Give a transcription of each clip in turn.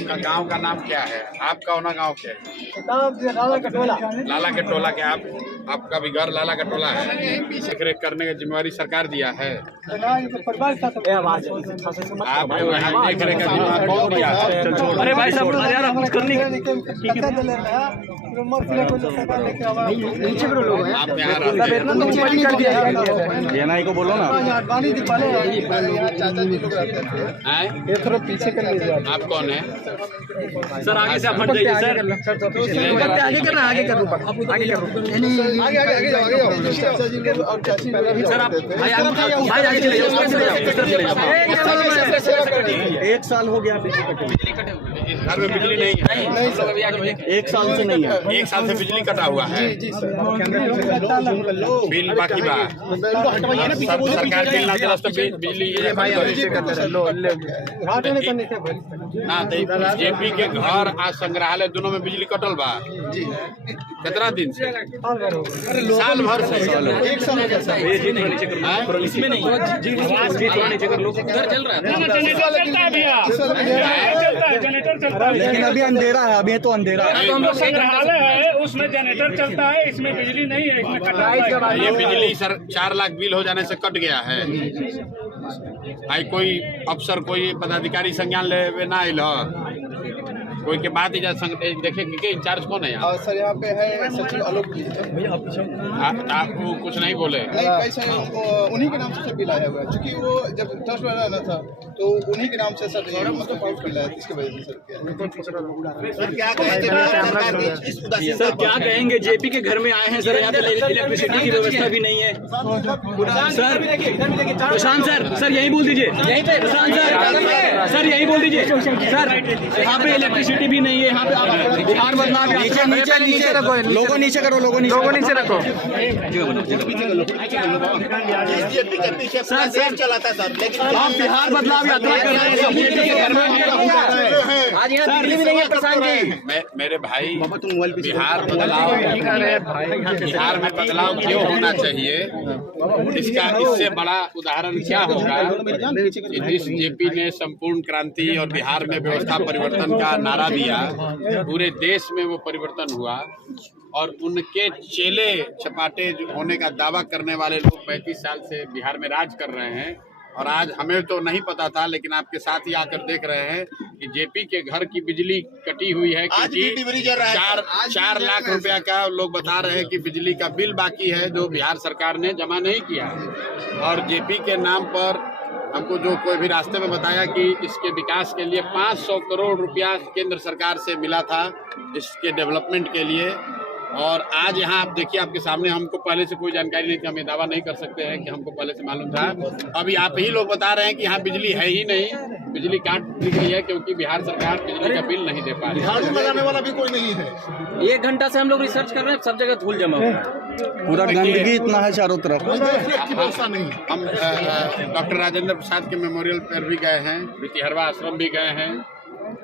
गांव का नाम क्या है? आपका होना गांव क्या है? लाला के टोला के आपका भी घर लाला का टोला है। देख रेख करने की जिम्मेवारी सरकार दिया है। आप देख रेख का जिम्मेवार कौन दिया है? अरे भाई साहब कुछ करने आप यहाँ एनआई को बोलो ना। थोड़ा पीछे कर लीजिए। आप कौन है सर? आगे से आप हट जाइए सर। आगे करना, आगे कर सर। आप भाई आगे चले जाओ। 1 साल हो गया बिजली कटे हुए। घर में बिजली नहीं है? 1 साल से नहीं है। 1 साल से बिजली कटा हुआ है। बिल बाकी बा सरकार बिल ना दिला तो बिजली ना जेपी के घर आज संग्रहालय दोनों में बिजली कटल बा। कितना दिन से? साल भर से। 1 साल इसमें नहीं उधर चल रहा है। जनरेटर चलता है, लेकिन अभी अंधेरा है। अभी तो अंधेरा है। तो हम लोग संग्रहालय है, उसमें जनरेटर चलता है, इसमें बिजली नहीं है, इसमें कटा है। ये बिजली सर 4 लाख बिल हो जाने से कट गया है। भाई कोई अफसर कोई पदाधिकारी संज्ञान ले ना आयल कोई के बात देखे कि इंचार्ज कौन है यहाँ? सर यहाँ पे है सचिव आलोक जी। आप कुछ नहीं बोले? कैसे उन्हीं के नाम से बिल आया हुआ है, क्योंकि वो जब ट्रस्ट बनाना था तो उन्हीं के नाम से सर मतलब बिल आया, इसकी वजह से सर क्या कहेंगे? जेपी के घर में आए हैं सर, यहाँ पे इलेक्ट्रिसिटी की व्यवस्था भी नहीं है सर। प्रशांत सर यही बोल दीजिए। प्रशांत सर यही बोल दीजिए सर। यहाँ पे इलेक्ट्रिसिटी भी नहीं है। यहाँ पे आप बिहार बदलाव नीचे रखो, लोगो नीचे करो, लोगो नीचे रखो सर चलाता सर। लेकिन आप बिहार बदलाव यात्रा कर रहे हैं, आज यहाँ दिल्ली भी नहीं है प्रशांत जी। मेरे भाई बिहार में बदलाव क्यों होना चाहिए? इससे बड़ा उदाहरण क्या होगा? जिस जेपी ने संपूर्ण क्रांति और बिहार में व्यवस्था परिवर्तन का नारा दिया, पूरे देश में वो परिवर्तन हुआ और उनके चेले चपाटे होने का दावा करने वाले लोग 35 साल से बिहार में राज कर रहे हैं। और आज हमें तो नहीं पता था, लेकिन आपके साथ ही आकर देख रहे हैं कि जेपी के घर की बिजली कटी हुई है, क्योंकि 4 लाख रुपया का लोग बता रहे हैं कि बिजली का बिल बाकी है जो बिहार सरकार ने जमा नहीं किया। और जेपी के नाम पर हमको जो कोई भी रास्ते में बताया कि इसके विकास के लिए 500 करोड़ रुपया केंद्र सरकार से मिला था इसके डेवलपमेंट के लिए। और आज यहाँ आप देखिए, आपके सामने हमको पहले से कोई जानकारी नहीं थी। हम ये दावा नहीं कर सकते हैं कि हमको पहले से मालूम था। अभी आप ही लोग बता रहे हैं कि यहाँ बिजली है ही नहीं, बिजली काट दी गई है क्योंकि बिहार सरकार बिजली का बिल नहीं दे पा रही। झाड़ू लगाने वाला भी कोई नहीं है। 1 घंटा से हम लोग रिसर्च कर रहे हैं, सब जगह धूल जमा है, पूरा गंदगी इतना है चारों तरफ। हम डॉक्टर राजेंद्र प्रसाद के मेमोरियल पर भी गए हैं, बितिहरवा आश्रम भी गए हैं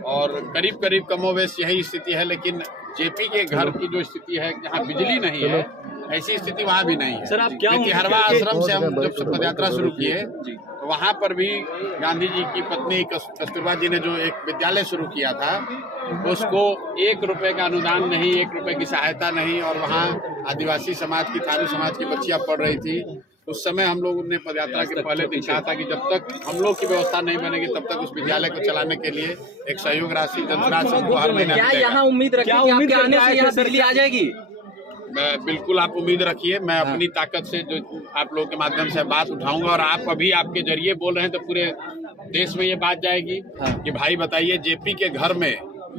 और करीब करीब कमोवेश यही स्थिति है। लेकिन जेपी के घर की जो स्थिति है, जहाँ बिजली नहीं है, ऐसी स्थिति वहाँ भी नहीं है। सर आप क्या बितिहरवा आश्रम से हम जब पदयात्रा शुरू किए तो वहाँ पर भी गांधी जी की पत्नी कस्तूरबा जी ने जो एक विद्यालय शुरू किया था, उसको 1 रुपए का अनुदान नहीं, 1 रुपए की सहायता नहीं, और वहाँ आदिवासी समाज की, थारू समाज की बच्चियाँ पढ़ रही थी। उस समय हम लोग ने पदयात्रा के पहले दिन कहा था कि जब तक हम लोग की व्यवस्था नहीं बनेगी तब तक उस विद्यालय को चलाने के लिए एक सहयोग राशि जनराशि हमको हर महीना क्या यहाँ उम्मीद रखिए कि आपके आने से यहाँ बिजली आ जाएगी? बिल्कुल आप उम्मीद रखिए। मैं अपनी ताकत से जो आप लोगों के माध्यम से बात उठाऊंगा और आप अभी आपके जरिए बोल रहे हैं तो पूरे देश में ये बात जाएगी कि भाई बताइए, जेपी के घर में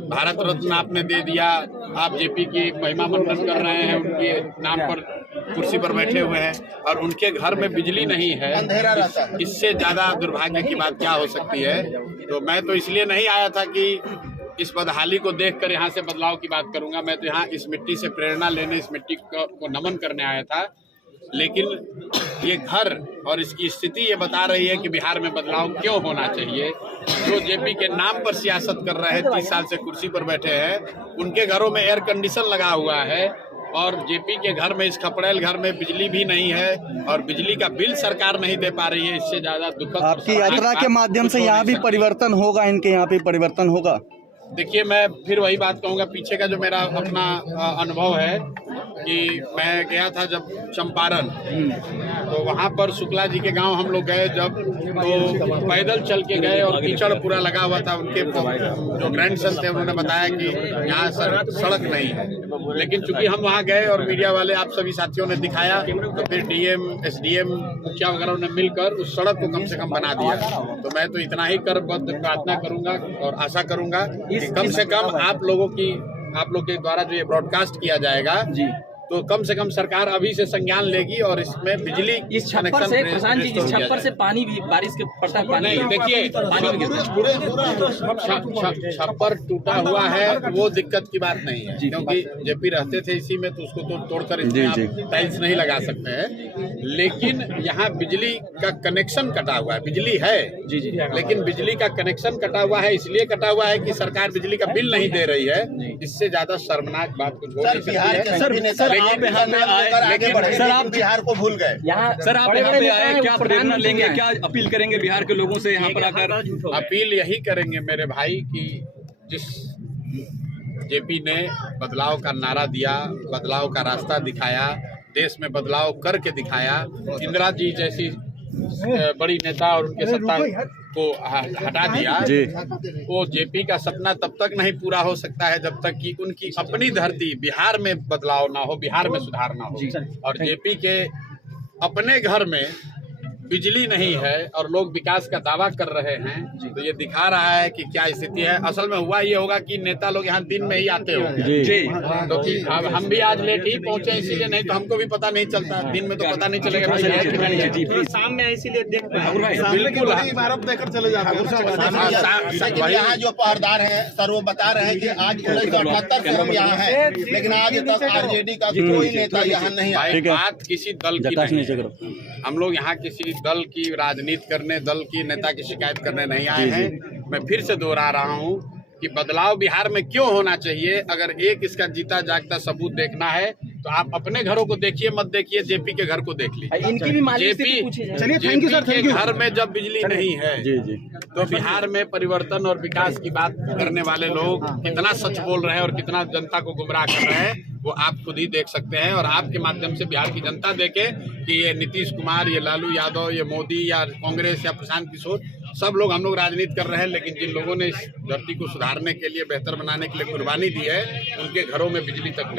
भारत रत्न आपने दे दिया, आप जेपी की महिमा मंडन कर रहे हैं, उनके नाम पर कुर्सी पर बैठे हुए हैं और उनके घर में बिजली नहीं है। इससे ज्यादा दुर्भाग्य की बात क्या हो सकती है? तो मैं तो इसलिए नहीं आया था कि इस बदहाली को देखकर यहाँ से बदलाव की बात करूंगा। मैं तो यहाँ इस मिट्टी से प्रेरणा लेने, इस मिट्टी को नमन करने आया था। लेकिन ये घर और इसकी स्थिति ये बता रही है कि बिहार में बदलाव क्यों होना चाहिए। जो जेपी के नाम पर सियासत कर रहे हैं, 30 साल से कुर्सी पर बैठे हैं, उनके घरों में एयर कंडीशन लगा हुआ है और जेपी के घर में, इस खपड़ेल घर में बिजली भी नहीं है और बिजली का बिल सरकार नहीं दे पा रही है। इससे ज्यादा दुखद आपकी यात्रा के माध्यम से यहाँ भी परिवर्तन होगा, इनके यहाँ भी परिवर्तन होगा। देखिए, मैं फिर वही बात कहूँगा, पीछे का जो मेरा अपना अनुभव है कि मैं गया था जब चंपारण, तो वहाँ पर शुक्ला जी के गांव हम लोग गए जब, तो पैदल चल के गए और कीचड़ पूरा लगा हुआ था। उनके जो ग्रैंडसन थे उन्होंने बताया कि यहाँ सड़क नहीं है, लेकिन चूंकि हम वहाँ गए और मीडिया वाले आप सभी साथियों ने दिखाया, तो फिर डीएम, एसडीएम, मुखिया वगैरह ने मिलकर उस सड़क को कम से कम बना दिया। तो मैं तो इतना ही करबद्ध प्रार्थना करूंगा और आशा करूंगा कि कम से कम आप लोग के द्वारा जो ये ब्रॉडकास्ट किया जाएगा जी, तो कम से कम सरकार अभी से संज्ञान लेगी और इसमें बिजली इस छप्पर से, प्रशांत जी, इस छप्पर से पानी भी बारिश के पड़ता है, पानी नहीं, देखिए छप्पर टूटा हुआ है वो दिक्कत की बात नहीं है, क्योंकि जेपी रहते थे इसी में, तो उसको तो तोड़कर इसमें आप टाइल्स नहीं लगा सकते हैं। लेकिन यहाँ बिजली का कनेक्शन कटा हुआ है, बिजली है जी, लेकिन बिजली का कनेक्शन कटा हुआ है, इसलिए कटा हुआ है कि सरकार बिजली का बिल नहीं दे रही है। इससे ज्यादा शर्मनाक बात कुछ हो नहीं सकती है। आप यहाँ पे आए, सर आप बिहार को भूल गए। सर आप यहाँ पे आए, क्या प्रेरणा लेंगे, क्या अपील करेंगे बिहार के लोगों से यहाँ पर आकर? अपील यही करेंगे मेरे भाई कि जिस जेपी ने बदलाव का नारा दिया, बदलाव का रास्ता दिखाया, देश में बदलाव करके दिखाया, इंदिरा जी जैसी बड़ी नेता और उनके सत्ता को हटा दिया, वो जेपी का सपना तब तक नहीं पूरा हो सकता है जब तक कि उनकी अपनी धरती बिहार में बदलाव ना हो, बिहार में सुधार ना हो। और जेपी के अपने घर में बिजली नहीं है और लोग विकास का दावा कर रहे हैं, तो ये दिखा रहा है कि क्या स्थिति है। असल में हुआ ये होगा कि नेता लोग यहाँ दिन में ही आते होंगे, तो अब हम भी आज लेट ही पहुंचे, इसीलिए नहीं तो हमको भी पता नहीं चलता, दिन में तो पता नहीं चलेगा शाम में, इसीलिए देख बिल्कुल इमारत देकर चले जाते। यहाँ जो पहरेदार हैं सर, वो बता रहे हैं कि आज 1978 से हम यहाँ हैं, लेकिन आज तक आरजेडी का कोई नेता यहाँ नहीं आया। बात किसी दल की नहीं, हम लोग यहाँ किसी दल की राजनीति करने, दल की नेता की शिकायत करने नहीं आए हैं। मैं फिर से दोहरा रहा हूँ कि बदलाव बिहार में क्यों होना चाहिए। अगर एक इसका जीता जागता सबूत देखना है तो आप अपने घरों को देखिए, मत देखिए जेपी के घर को देख लीजिए। इनकी भी जेपी के घर में जब बिजली नहीं है तो बिहार में परिवर्तन और विकास की बात करने वाले लोग कितना सच बोल रहे हैं और कितना जनता को गुमराह कर रहे हैं, वो आप खुद ही देख सकते हैं। और आपके माध्यम से बिहार की जनता देखे कि ये नीतीश कुमार, ये लालू यादव, ये मोदी या कांग्रेस या प्रशांत किशोर, सब लोग हम लोग राजनीति कर रहे हैं, लेकिन जिन लोगों ने इस धरती को सुधारने के लिए, बेहतर बनाने के लिए कुर्बानी दी है, उनके घरों में बिजली तक